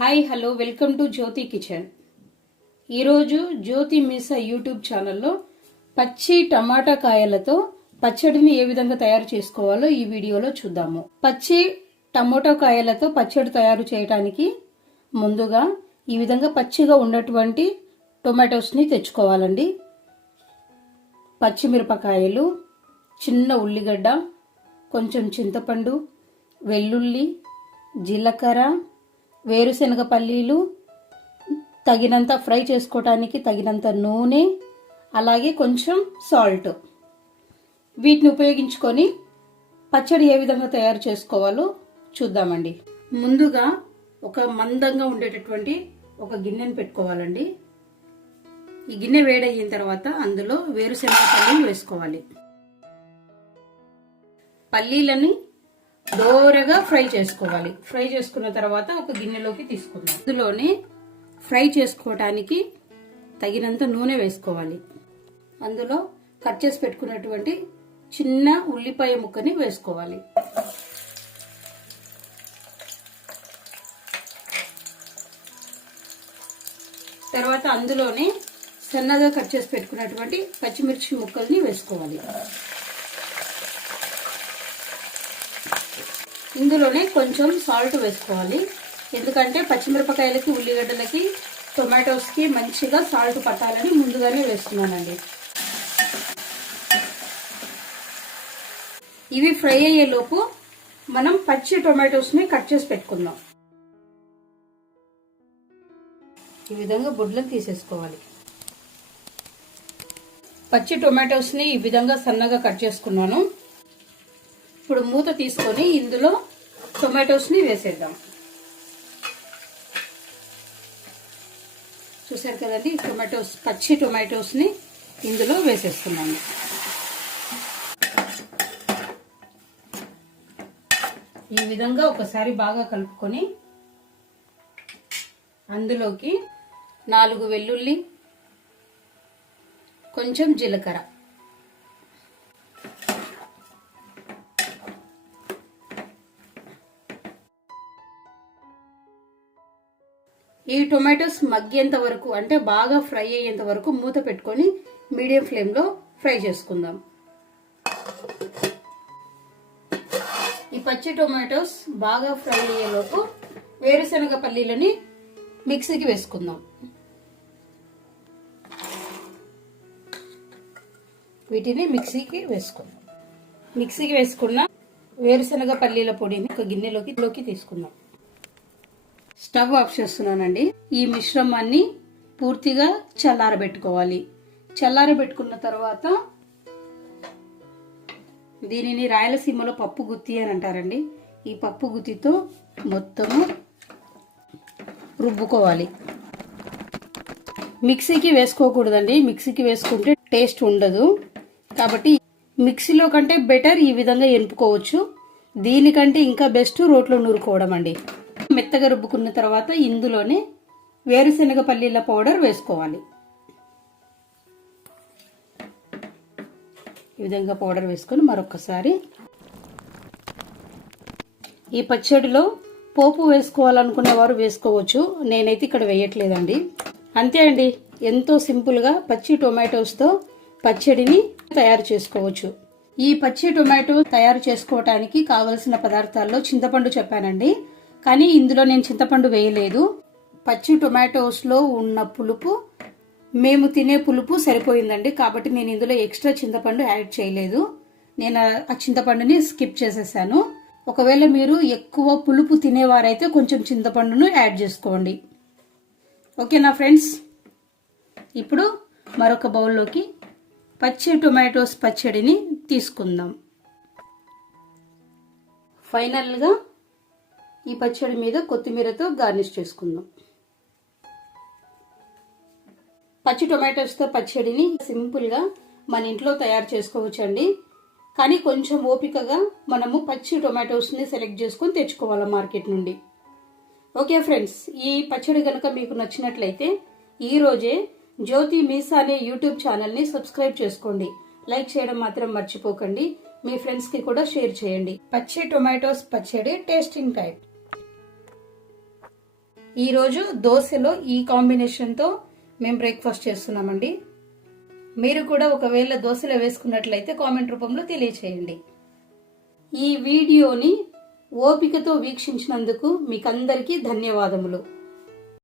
Hi hello welcome to Jyothi kitchen ఈరోజు Jyothi మీసా YouTube ఛానల్లో పచ్చి టమాటా కాయలతో పచ్చడిని ఏ విధంగా తయారు చేసుకోవాలో ఈ వీడియోలో చూద్దాము. పచ్చి టమోటా కాయలతో పచ్చడి తయారు చేయడానికి ముందుగా ఈ విధంగా పచ్చిగా ఉన్నటువంటి టొమాటోస్ని తెచ్చుకోవాలండి. పచ్చిమిరపకాయలు చిన్న ఉల్లిగడ్డ కొంచెం చింతపండు వెల్లుల్లి జీలకర్ర వేరుశనగ పల్లీలు తగినంత ఫ్రై చేసుకోవటానికి తగినంత నూనె అలాగే కొంచెం సాల్ట్. వీటిని ఉపయోగించుకొని పచ్చడి ఏ విధంగా తయారు చేసుకోవాలో చూద్దామండి. ముందుగా ఒక మందంగా ఉండేటటువంటి ఒక గిన్నెను పెట్టుకోవాలండి. ఈ గిన్నె వేడయిన తర్వాత అందులో వేరుశనగ పల్లీలు వేసుకోవాలి. పల్లీలని దోరగా ఫ్రై చేసుకోవాలి. ఫ్రై చేసుకున్న తర్వాత ఒక గిన్నెలోకి తీసుకుందాం. అందులోనే ఫ్రై చేసుకోవటానికి తగినంత నూనె వేసుకోవాలి. అందులో కట్ చేసి పెట్టుకున్నటువంటి చిన్న ఉల్లిపాయ ముక్కని వేసుకోవాలి. తర్వాత అందులోనే సన్నగా కట్ చేసి పెట్టుకున్నటువంటి పచ్చిమిర్చి ముక్కల్ని వేసుకోవాలి. ఇందులోనే కొంచెం సాల్ట్ వేసుకోవాలి. ఎందుకంటే పచ్చిమిరపకాయలకి ఉల్లిగడ్డలకి టొమాటోస్కి మంచిగా సాల్ట్ పట్టాలని ముందుగానే వేస్తున్నానండి. ఇవి ఫ్రై అయ్యేలోపు మనం పచ్చి టొమాటోస్ని కట్ చేసి పెట్టుకుందాం. ఈ విధంగా బుడ్లను తీసేసుకోవాలి. పచ్చి టొమాటోస్ని ఈ విధంగా సన్నగా కట్ చేసుకున్నాను. ఇప్పుడు మూత తీసుకొని ఇందులో టొమాటోస్ని వేసేద్దాం. చూసారు కదండి టొమాటోస్ పచ్చి టొమాటోస్ని ఇందులో వేసేస్తున్నాను. ఈ విధంగా ఒకసారి బాగా కలుపుకొని అందులోకి నాలుగు వెల్లుల్లి కొంచెం జీలకర్ర. ఈ టొమాటోస్ మగ్గేంత వరకు అంటే బాగా ఫ్రై అయ్యేంత వరకు మూత పెట్టుకొని మీడియం ఫ్లేమ్లో ఫ్రై చేసుకుందాం. ఈ పచ్చి టొమాటోస్ బాగా ఫ్రై అయ్యేలోపు వేరుశనగ పల్లీలని మిక్సీకి వేసుకుందాం. వీటిని మిక్సీకి వేసుకుందాం. మిక్సీకి వేసుకున్న వేరుశనగ పల్లీల పొడిని ఒక గిన్నెలోకి లోకి తీసుకుందాం. స్టవ్ ఆఫ్ చేస్తున్నానండి. ఈ మిశ్రమాన్ని పూర్తిగా చల్లారబెట్టుకోవాలి. చల్లారబెట్టుకున్న తర్వాత దీనిని రాయలసీమలో పప్పు గుత్తి అని అంటారండి. ఈ పప్పు గుత్తితో మొత్తము రుబ్బుకోవాలి. మిక్సీకి వేసుకోకూడదండి. మిక్సీకి వేసుకుంటే టేస్ట్ ఉండదు. కాబట్టి మిక్సీలో కంటే బెటర్ ఈ విధంగా ఎనుపుకోవచ్చు దీనికంటే ఇంకా బెస్ట్ రోట్లో నూరుకోవడం అండి. మెత్తగా రుబ్బుకున్న తర్వాత ఇందులోనే వేరుశనగ పల్లీల పౌడర్ వేసుకోవాలి. ఈ విధంగా పౌడర్ వేసుకొని మరొకసారి ఈ పచ్చడిలో పోపు వేసుకోవాలనుకునే వారు వేసుకోవచ్చు. నేనైతే ఇక్కడ వేయట్లేదండి. అంతే అండి. ఎంతో సింపుల్గా పచ్చి టొమాటోస్తో పచ్చడిని తయారు చేసుకోవచ్చు. ఈ పచ్చి టొమాటో తయారు చేసుకోవటానికి కావలసిన పదార్థాల్లో చింతపండు చెప్పానండి. కానీ ఇందులో నేను చింతపండు వేయలేదు. పచ్చి టొమాటోస్లో ఉన్న పులుపు మేము తినే పులుపు సరిపోయిందండి. కాబట్టి నేను ఇందులో ఎక్స్ట్రా చింతపండు యాడ్ చేయలేదు. నేను ఆ చింతపండుని స్కిప్ చేసేసాను. ఒకవేళ మీరు ఎక్కువ పులుపు తినేవారైతే కొంచెం చింతపండును యాడ్ చేసుకోండి. ఓకేనా ఫ్రెండ్స్? ఇప్పుడు మరొక బౌల్లోకి పచ్చి టొమాటోస్ పచ్చడిని తీసుకుందాం. ఫైనల్గా ఈ పచ్చడి మీద కొత్తిమీరతో గార్నిష్ చేసుకుందాం. పచ్చి టొమాటోస్తో పచ్చడిని సింపుల్గా మన ఇంట్లో తయారు చేసుకోవచ్చండి. కానీ కొంచెం ఓపికగా మనము పచ్చి టొమాటోస్ని సెలెక్ట్ చేసుకొని తెచ్చుకోవాలి మార్కెట్ నుండి. ఓకే ఫ్రెండ్స్ ఈ పచ్చడి కనుక మీకు నచ్చినట్లయితే ఈరోజే జ్యోతి మీసా అనే యూట్యూబ్ ఛానల్ని సబ్స్క్రైబ్ చేసుకోండి. లైక్ చేయడం మాత్రం మర్చిపోకండి. మీ ఫ్రెండ్స్కి కూడా షేర్ చేయండి. పచ్చి టొమాటోస్ పచ్చడి టేస్టింగ్ టైప్. ఈరోజు దోశలో ఈ కాంబినేషన్తో మేము బ్రేక్ఫాస్ట్ చేస్తున్నామండి. మీరు కూడా ఒకవేళ దోశలో వేసుకున్నట్లయితే కామెంట్ రూపంలో తెలియచేయండి. ఈ వీడియోని ఓపికతో వీక్షించినందుకు మీకందరికీ ధన్యవాదములు.